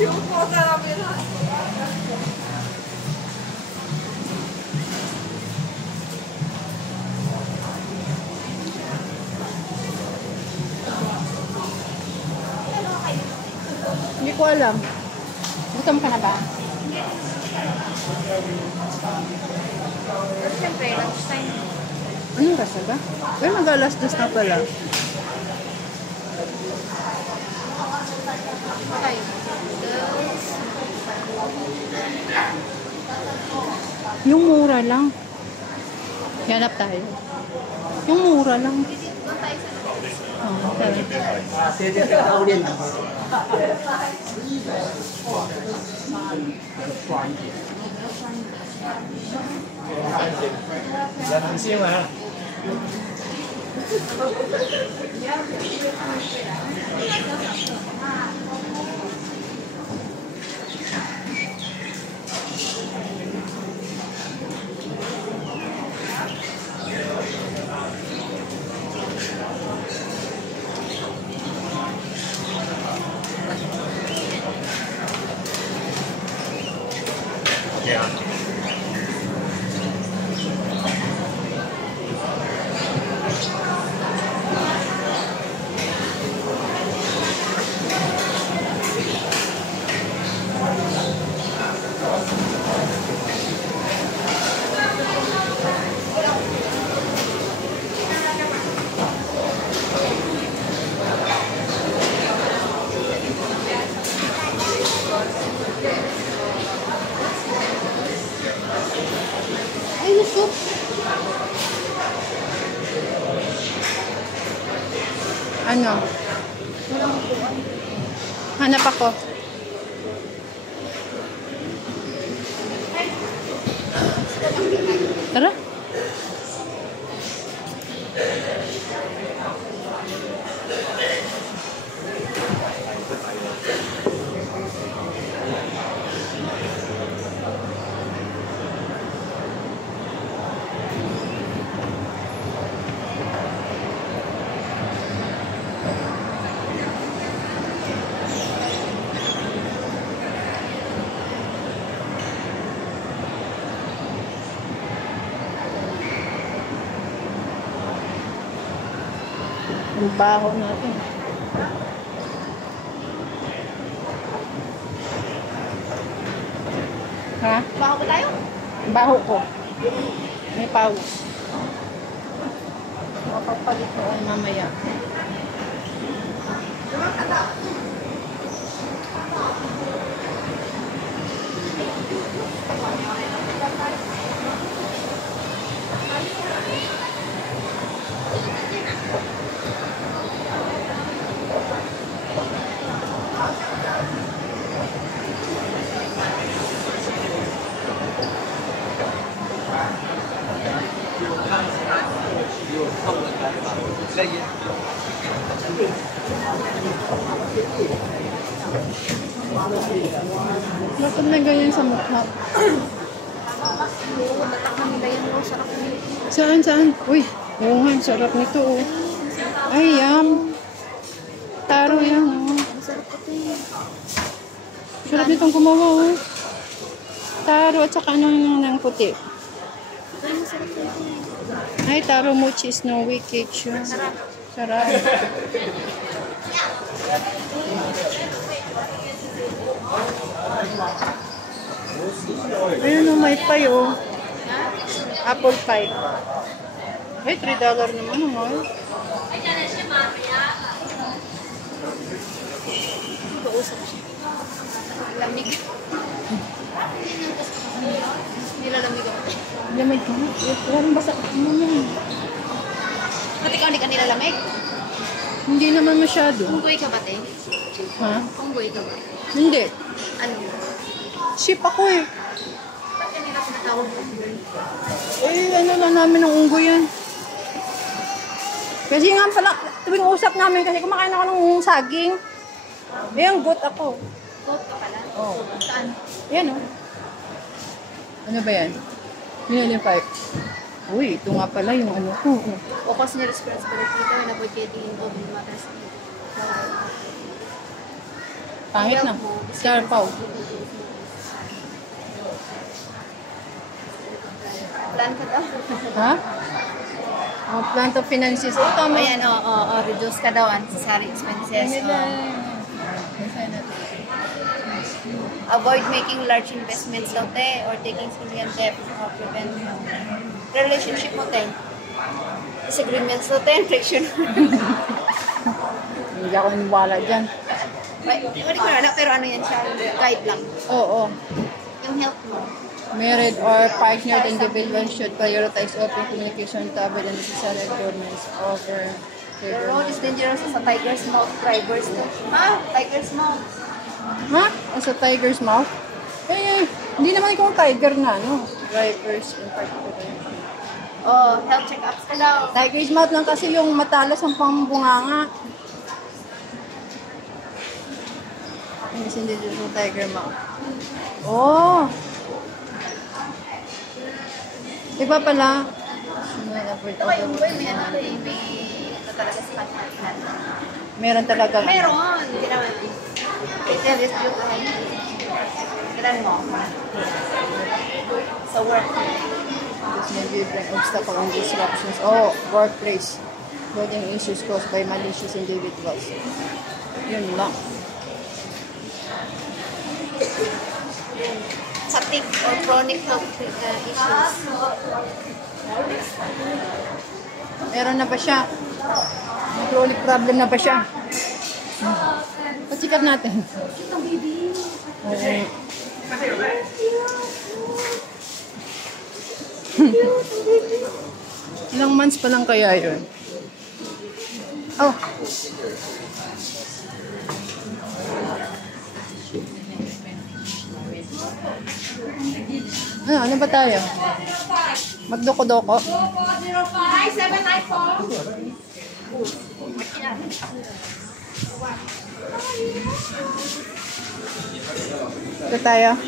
Yung namin ha. Hindi ko alam. Gutom ka na ba? Pero siyempre, lunch time. Anong oras na ba? Pero mag-alas 2 na pala. Okay. Yung mura lang. Hanap tayo. Yung mura lang. Doon tayo sa Oh, okay. Ay, yung soup. Ano? Hanap ako. Tara. Ang baho natin. Ha? Baho ba tayo? Ang baho ko. May pawis. Makapagpalit ko ay mamaya. Bakit na ganyan sa mukha? Tatakman nila yan. Oh, sarap nila. Saan, saan? Uy, oo nga, ang sarap nito oh. Ay, yum. Taro yan oh. Ang sarap ko ito eh. Sarap nitong gumawa oh. Taro at saka ano ng puti. Ay, masarap ito eh. Ay, taro mochi snowy cake siya. Sarap. Sarap. Ayun oh, may pie oh. Apple pie. Ay, $3 naman oh. Kausap siya. Lamig. Nilalamig ako. Lamig ka. Walang basa. Ano yan? Ba't ikaw hindi ka nilalamig? Hindi naman masyado. Unggoy ka ba, te? Ha? Unggoy ka ba? Hindi. Ano? Ship ako eh. Ba't kanila pinatawag mo unggoy? Eh, ano lang namin ng unggoy yan. Kasi nga pala, tuwing usap namin kasi kumakain ako ng saging. Eh, ang goat ako. Goat ka pala? Oo. Saan? Yan oh. Ano ba yan? Yun yung pipe. Uy, ito nga pala yung ano ko. O cause niya responsibility ka na avoid getting involved in matters. Kahit na. Scarpaw. Plan ka daw. Ha? Oh, plan to finances. Oh, tama. Ayan, reduce ka daw ang necessary expenses. Avoid making large investments daw, te, or taking significant debt or prevent relationship mo, te. Disagreements daw, te, friction. Hindi ako naniwala dyan. Hindi ko na, pero ano yan siya, guide lang. Oo. Yung health mo. Married or partnered individuals should prioritize open communication to avoid unnecessary arguments over The road is dangerous sa tiger's mouth drivers to. Ha? Tiger's mouth. Ha? Sa tiger's mouth? Eh, hindi naman ikaw tiger na, no? Drivers in particular. Health check-ups ka daw. Tiger's mouth lang kasi yung matalas ang pambunganga. Hindi yung tiger mouth. Oh! Iba pala. Ito ba yung boy? May ano talaga sa kanya. Meron talaga. Meron. Hindi naman. Tell us yung kailan mo. Sa work. This may be bring obstacle and disruptions. Oh, workplace. Including issues caused by malicious individuals. Yun lang. Fatigue or chronic health issues. Meron na ba siya? May chronic problem na ba siya? Patsikat natin. Ilang months pa lang kaya yun? Oh. Ano ba tayo? Magdoko-doko? 794. Ito tayo.